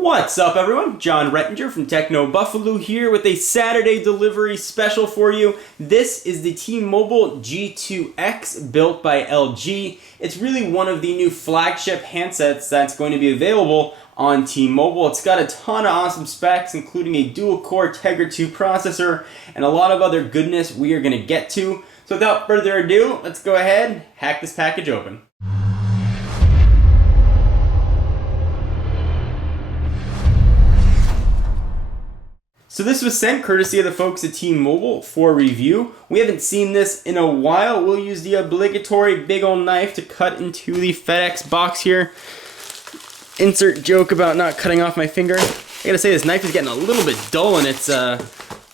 What's up, everyone? John Rettinger from TechnoBuffalo here with a Saturday delivery special for you. This is the T-Mobile G2X built by LG. It's really one of the new flagship handsets that's going to be available on T-Mobile. It's got a ton of awesome specs, including a dual-core Tegra 2 processor and a lot of other goodness we are going to get to. So without further ado, let's go ahead and hack this package open. So this was sent courtesy of the folks at T-Mobile for review. We haven't seen this in a while. We'll use the obligatory big old knife to cut into the FedEx box here. Insert joke about not cutting off my finger. I gotta say, this knife is getting a little bit dull in its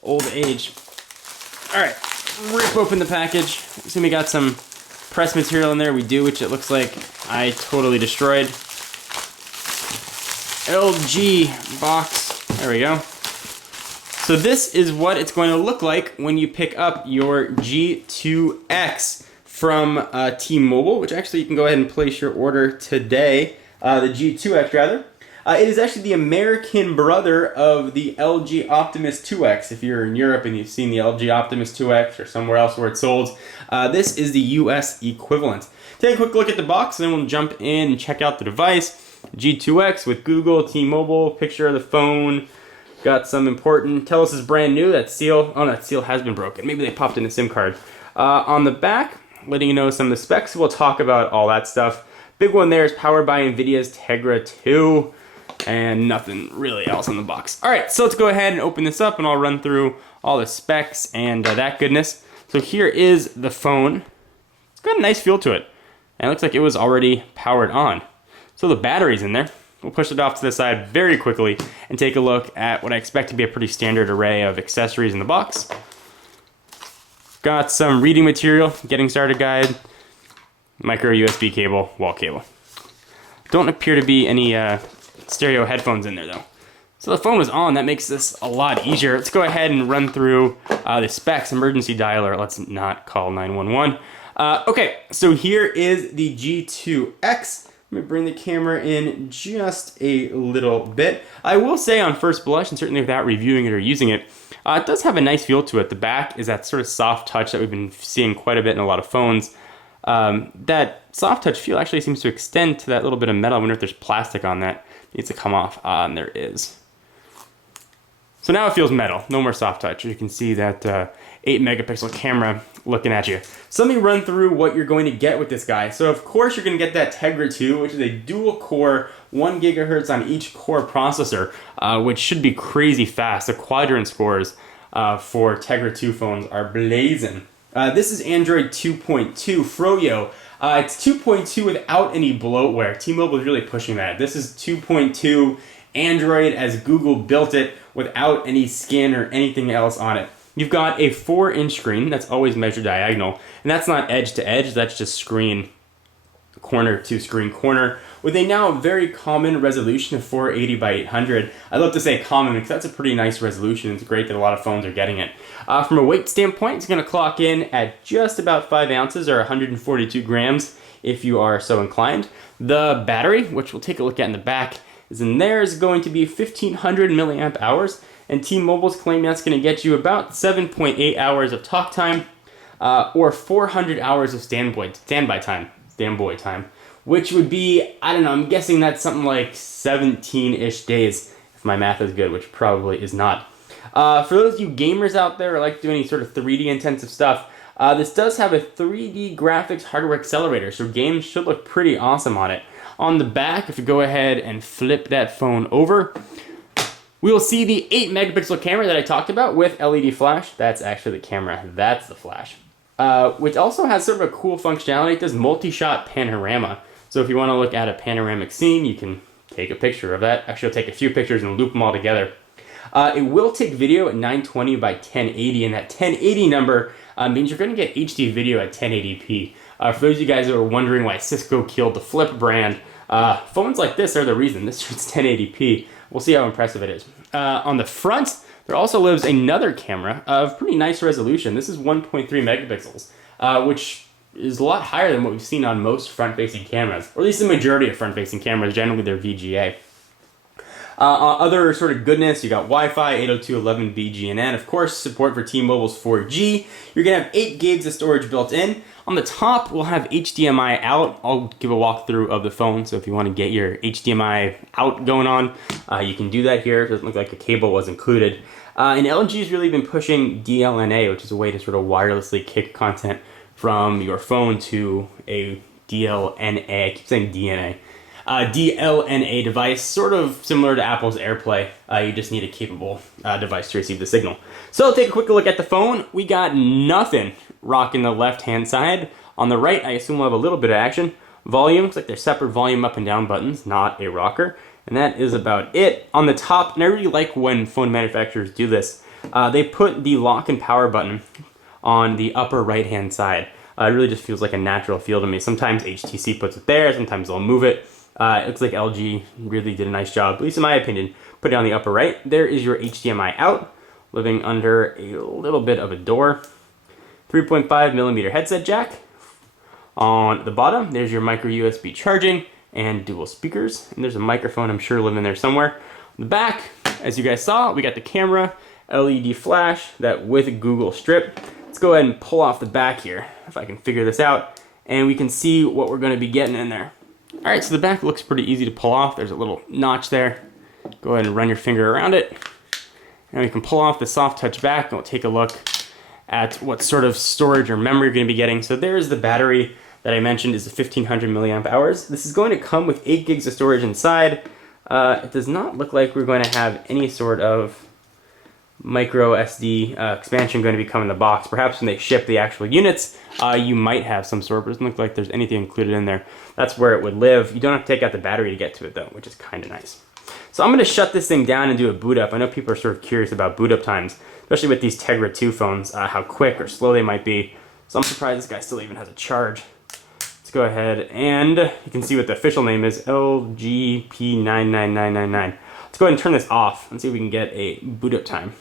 old age. Alright, rip open the package. Assume we got some press material in there. We do, which it looks like I totally destroyed. LG box. There we go. So this is what it's going to look like when you pick up your G2X from T-Mobile, which actually you can go ahead and place your order today. The G2X rather. It is actually the American brother of the LG Optimus 2X. If you're in Europe and you've seen the LG Optimus 2X or somewhere else where it's sold, this is the US equivalent. Take a quick look at the box and then we'll jump in and check out the device. G2X with Google, T-Mobile, picture of the phone. Got some important, tell us it's brand new, that seal, oh no, that seal has been broken. Maybe they popped in a SIM card. On the back, letting you know some of the specs, we'll talk about all that stuff. Big one there is powered by NVIDIA's Tegra 2, and nothing really else on the box. Alright, so let's go ahead and open this up and I'll run through all the specs and that goodness. So here is the phone. It's got a nice feel to it, and it looks like it was already powered on. So the battery's in there. We'll push it off to the side very quickly and take a look at what I expect to be a pretty standard array of accessories in the box. Got some reading material, getting started guide, micro USB cable, wall cable. Don't appear to be any stereo headphones in there though. So the phone was on, that makes this a lot easier. Let's go ahead and run through the specs, emergency dialer, let's not call 911. Okay, so here is the G2X. Let me bring the camera in just a little bit. I will say on first blush, and certainly without reviewing it or using it, it does have a nice feel to it. The back is that sort of soft touch that we've been seeing quite a bit in a lot of phones. That soft touch feel actually seems to extend to that little bit of metal. I wonder if there's plastic on that. It needs to come off. And there is. So now it feels metal, no more soft touch. You can see that 8 megapixel camera looking at you. So let me run through what you're going to get with this guy. So of course you're going to get that Tegra 2, which is a dual core, 1 gigahertz on each core processor, which should be crazy fast. The quadrant scores for Tegra 2 phones are blazing. This is Android 2.2 Froyo. It's 2.2 without any bloatware. T-Mobile is really pushing that. This is 2.2 Android as Google built it without any skin or anything else on it. You've got a 4-inch screen that's always measured diagonal, and that's not edge to edge, that's just screen corner to screen corner, with a now very common resolution of 480 by 800. I love to say common because that's a pretty nice resolution. It's great that a lot of phones are getting it. From a weight standpoint, it's going to clock in at just about 5 ounces or 142 grams if you are so inclined. The battery, which we'll take a look at in the back, is in there, is going to be 1500 milliamp hours. And T-Mobile's claiming that's going to get you about 7.8 hours of talk time or 400 hours of standby time, which would be, I don't know, I'm guessing that's something like 17-ish days, if my math is good, which probably is not. For those of you gamers out there who like doing any sort of 3D intensive stuff, this does have a 3D graphics hardware accelerator, so games should look pretty awesome on it. On the back, if you go ahead and flip that phone over, we will see the 8 megapixel camera that I talked about with LED flash. That's actually the camera, that's the flash. Which also has sort of a cool functionality. It does multi-shot panorama. So if you want to look at a panoramic scene, you can take a picture of that. Actually, I'll take a few pictures and loop them all together. It will take video at 920 by 1080, and that 1080 number means you're going to get HD video at 1080p. For those of you guys who are wondering why Cisco killed the Flip brand, phones like this are the reason. This shoots 1080p. We'll see how impressive it is. On the front, there also lives another camera of pretty nice resolution. This is 1.3 megapixels, which is a lot higher than what we've seen on most front-facing cameras, or at least the majority of front-facing cameras. Generally, they're VGA. Other sort of goodness, you got Wi-Fi, 802.11b GNN, of course, support for T-Mobile's 4G. You're gonna have 8 gigs of storage built in. On the top, we'll have HDMI out. I'll give a walkthrough of the phone, so if you want to get your HDMI out going on, you can do that here. It doesn't look like a cable was included. And LG's really been pushing DLNA, which is a way to sort of wirelessly kick content from your phone to a DLNA, I keep saying DNA. DLNA device, sort of similar to Apple's AirPlay. You just need a capable device to receive the signal. So take a quick look at the phone. We got nothing rocking the left-hand side. On the right, I assume we'll have a little bit of action. Volume, looks like there's separate volume up and down buttons, not a rocker. And that is about it. On the top, and I really like when phone manufacturers do this, they put the lock and power button on the upper right-hand side. It really just feels like a natural feel to me. Sometimes HTC puts it there, sometimes they'll move it. It looks like LG really did a nice job, at least in my opinion, put it on the upper right. There is your HDMI out, living under a little bit of a door. 3.5 millimeter headset jack. On the bottom, there's your micro USB charging and dual speakers. And there's a microphone, I'm sure, living there somewhere. On the back, as you guys saw, we got the camera, LED flash, that with Google Strip. Let's go ahead and pull off the back here, if I can figure this out, and we can see what we're gonna be getting in there. All right, so the back looks pretty easy to pull off. There's a little notch there. Go ahead and run your finger around it. And we can pull off the soft touch back, and we'll take a look at what sort of storage or memory you're gonna be getting. So there's the battery that I mentioned is a 1500 milliamp hours. This is going to come with 8 gigs of storage inside. It does not look like we're going to have any sort of micro SD expansion going to be coming in the box. Perhaps when they ship the actual units, you might have some sort, but it doesn't look like there's anything included in there. That's where it would live. You don't have to take out the battery to get to it though, which is kind of nice. So I'm going to shut this thing down and do a boot up. I know people are sort of curious about boot up times, especially with these Tegra 2 phones, how quick or slow they might be. So I'm surprised this guy still even has a charge. Let's go ahead and you can see what the official name is, LGP99999. Let's go ahead and turn this off and see if we can get a boot up time.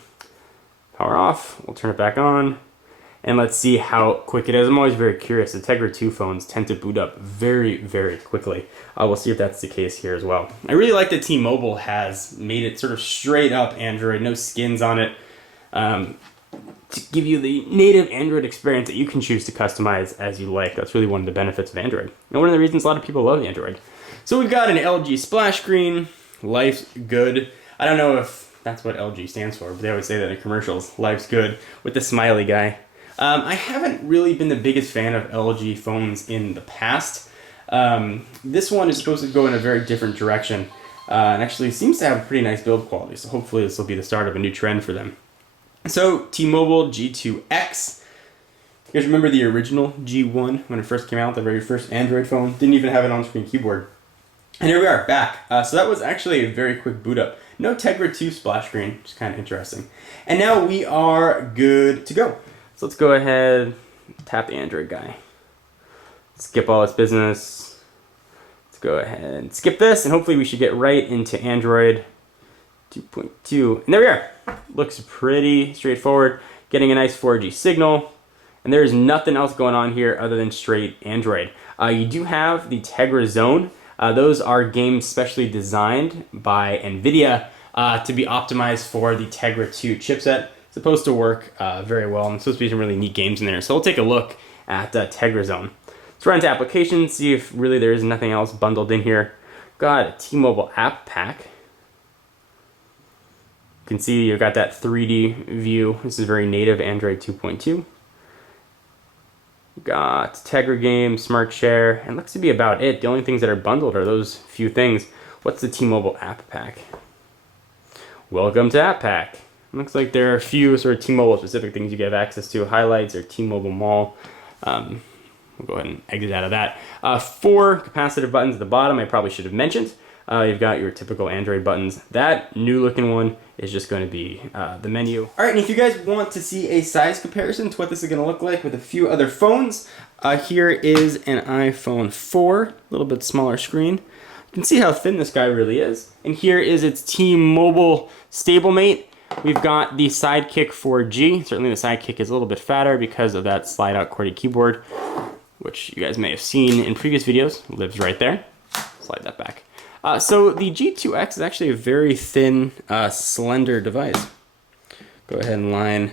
Power off, we'll turn it back on, and let's see how quick it is. I'm always very curious. The Tegra 2 phones tend to boot up very, very quickly. We'll see if that's the case here as well. I really like that T-Mobile has made it sort of straight up Android, no skins on it, to give you the native Android experience that you can choose to customize as you like. That's really one of the benefits of Android, and one of the reasons a lot of people love Android. So we've got an LG splash screen, life's good. I don't know if that's what LG stands for, but they always say that in commercials, life's good, with the smiley guy. I haven't really been the biggest fan of LG phones in the past. This one is supposed to go in a very different direction, and actually seems to have a pretty nice build quality, so hopefully this will be the start of a new trend for them. So, T-Mobile G2x. You guys remember the original G1 when it first came out, the very first Android phone? Didn't even have an on-screen keyboard. And here we are, back. So that was actually a very quick boot up. No Tegra 2 splash screen, which is kind of interesting. And now we are good to go. So let's go ahead, tap the Android guy. Skip all this business. Let's go ahead and skip this, and hopefully we should get right into Android 2.2. And there we are. Looks pretty straightforward. Getting a nice 4G signal. And there's nothing else going on here other than straight Android. You do have the Tegra Zone. Those are games specially designed by NVIDIA to be optimized for the Tegra 2 chipset. It's supposed to work very well, and it's supposed to be some really neat games in there. So we'll take a look at Tegra Zone. Let's run into applications, see if really there is nothing else bundled in here. Got a T-Mobile app pack. You can see you've got that 3D view. This is very native Android 2.2. Got Tegra Game, Smart Share, and looks to be about it. The only things that are bundled are those few things. What's the T-Mobile app pack? Welcome to App Pack. Looks like there are a few sort of T-Mobile specific things you get access to. Highlights or T-Mobile Mall. We'll go ahead and exit out of that. 4 capacitive buttons at the bottom I probably should have mentioned. You've got your typical Android buttons. That new looking one is just going to be the menu. All right, and if you guys want to see a size comparison to what this is going to look like with a few other phones, here is an iPhone 4, a little bit smaller screen. You can see how thin this guy really is. And here is its T-Mobile stablemate. We've got the Sidekick 4G. Certainly the Sidekick is a little bit fatter because of that slide-out QWERTY keyboard, which you guys may have seen in previous videos. It lives right there. Slide that back. So the G2X is actually a very thin, slender device. Go ahead and line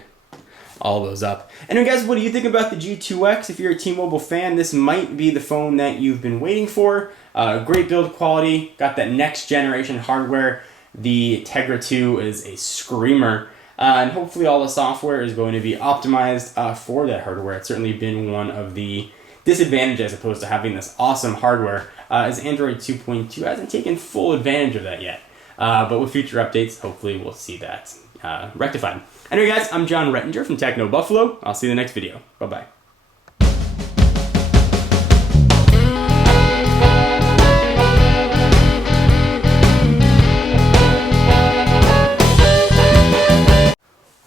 all those up. Anyway, guys, what do you think about the G2X? If you're a T-Mobile fan, this might be the phone that you've been waiting for. Great build quality, got that next generation hardware. The Tegra 2 is a screamer. And hopefully all the software is going to be optimized for that hardware. It's certainly been one of the disadvantages, as opposed to having this awesome hardware, is Android 2.2 hasn't taken full advantage of that yet. But with future updates, hopefully we'll see that rectified. Anyway, guys, I'm John Rettinger from TechnoBuffalo. I'll see you in the next video. Bye-bye.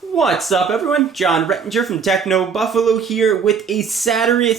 What's up, everyone? John Rettinger from TechnoBuffalo here with a Saturday...